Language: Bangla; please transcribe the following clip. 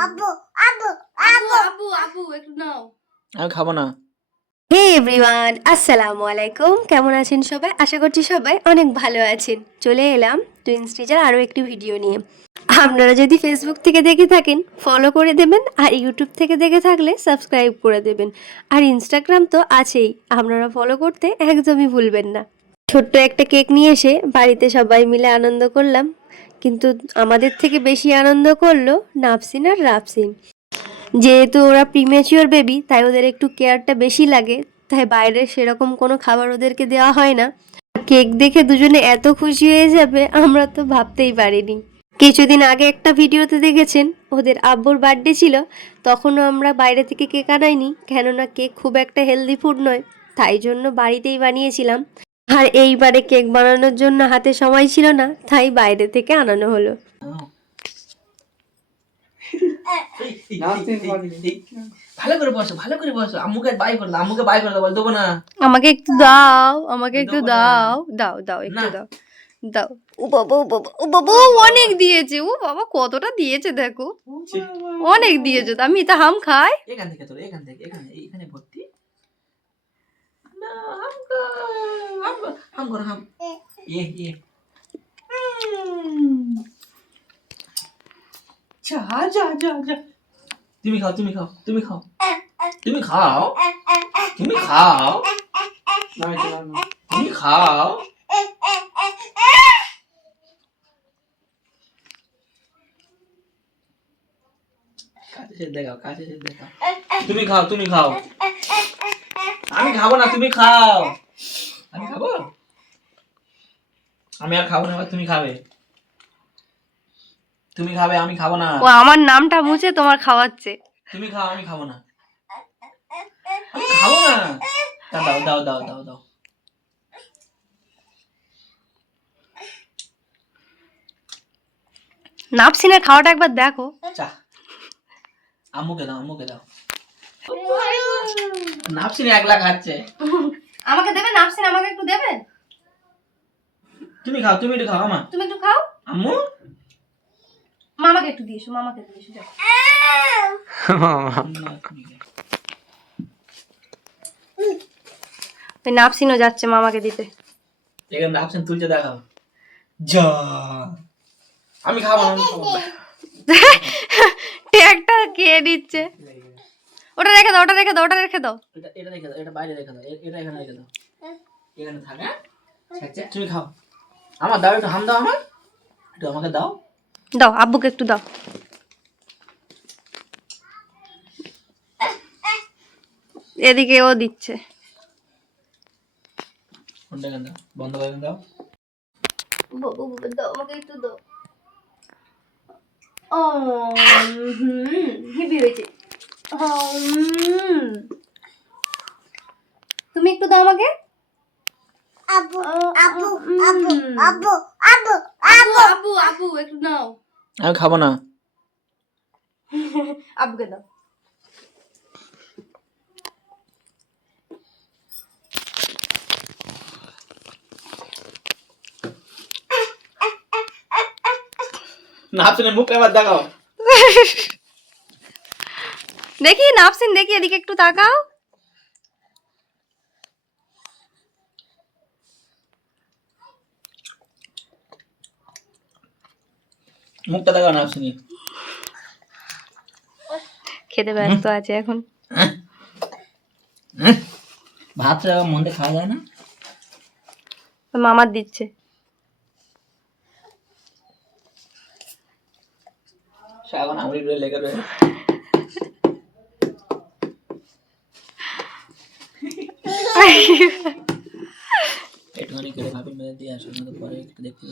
আব্বু আব্বু আব্বু আব্বু আব্বু একটু নাও। আমি খাবো না। হে এভরিওয়ান, আসসালামু আলাইকুম। কেমন আছেন সবাই? আশা করছি সবাই অনেক ভালো আছেন। চলে এলাম টুইন্স টিচার আরও একটি ভিডিও নিয়ে। আপনারা যদি ফেসবুক থেকে দেখে থাকেন ফলো করে দেবেন, আর ইউটিউব থেকে দেখে থাকলে সাবস্ক্রাইব করে দেবেন, আর ইনস্টাগ্রাম তো আছেই, আপনারা ফলো করতে একদমই ভুলবেন না। ছোট্ট একটা কেক নিয়ে এসে বাড়িতে সবাই মিলে আনন্দ করলাম, কিন্তু আমাদের থেকে বেশি আনন্দ করলো নাফসিন আর রাফসিন। যেহেতু ওরা প্রিম্যাচিওর বেবি, তাই ওদের একটু কেয়ারটা বেশি লাগে, তাই বাইরের সেরকম কোনো খাবার ওদেরকে দেওয়া হয় না। কেক দেখে দুজনে এত খুশি হয়ে যাবে আমরা তো ভাবতেই পারিনি। কিছুদিন আগে একটা ভিডিওতে দেখেছেন ওদের আব্বুর বার্থডে ছিল, তখনও আমরা বাইরে থেকে কেক আনাইনি, কেননা কেক খুব একটা হেলদি ফুড নয়, তাই জন্য বাড়িতেই বানিয়েছিলাম। আর এইবারে কেক বানানোর জন্য হাতে সময় ছিল না, তাই বাইরে থেকে আনানো হলো। ভালো করে বসো, ভালো করে বসো। আম্মুকে বাই করে দাও, আম্মুকে বাই করে দাও। বল দেবো না। আমাকে একটু দাও, আমাকে একটু দেবো না। দাও, দাও দাও একটু না। দাও, দাও। ও বাবা, ও বাবা, ও বাবা, অনেক দিয়েছে। ও বাবা কতটা দিয়েছে দেখো, অনেক দিয়েছে। তো আমি এটা হাম খাই। এখান থেকে তোর, এখান থেকে, এখানে ভর্তি। না, হাম কর, হাম কর, হাম কর, হাম। ইয়ে। যা। তুমি খাও। তুমি খাও। তুমি খাও। তুমি খাও। তুমি খাও। কাছে দেখাও। তুমি খাও। আমি খাবো না, তুমি খাও। আমি খাবো। আমি আর খাবো না, এবার তুমি খাবে। তুমি খাবে, আমি খাবো না। ও আমার নামটা মুছে তোমার খাওয়াচ্ছে। তুমি খাও, আমি খাবো না। আমি খাবো না। দাও। নাফসিনের খাওয়াটা একবার দেখো। চা। আম্মুকে দাও। নাফসিন একলা খাচ্ছে। আমাকে দেবে নাফসিন, আমাকে একটু দেবে। তুমি খাও, তুমি একটু খাও। আমা তুমি একটু খাও। আম্মু মামাকে একটু দিয়েছো, মামাকে দিয়েছো। ওই নাফসিনও যাচ্ছে মামাকে দিতে। এখানে নাফসিন তুলছে, দেখাও। যা। আমি খাবো না। একটা কে দিচ্ছে। ওটা রেখে দাও। এটা রেখে দাও, এটা বাইরে রেখে দাও, এটা এখানে রেখে দাও। এখানে থাক। হ্যাঁ, আচ্ছা তুমি খাও। আমার দাও, একটু হাম দাও। আমার একটু আমাকে দাও। দাও, আব্বুকে একটু দাও। এদিকে ও দিচ্ছে। ফোনটা কেন দাও, বন্ধ করে দাও। দাও, আমাকে একটু দাও। ও হেভি হয়েছে। তুমি একটু দাও আমাকে। আব্বু আব্বু আব্বু আব্বু আব্বু আব্বু আব্বু আব্বু একটু নাও। আমি খাবো না। আব্বুকে দাও। নাফসিনের মুখ এবার দেখাও। দেখি নাফসিন, দেখি এদিকে একটু তাকাও। মুখটা দেখাও নাফসিনি। খেতে ব্যস্ত আছে এখন। ভাতটা মন দিয়ে খাওয়া যায় না। মামার দিচ্ছে। এখন আঙুলি লেগে রয়েছে। একটুখানি কেটে ভাবি মেরে দিয়ে আসো, পরে একটু দেখতে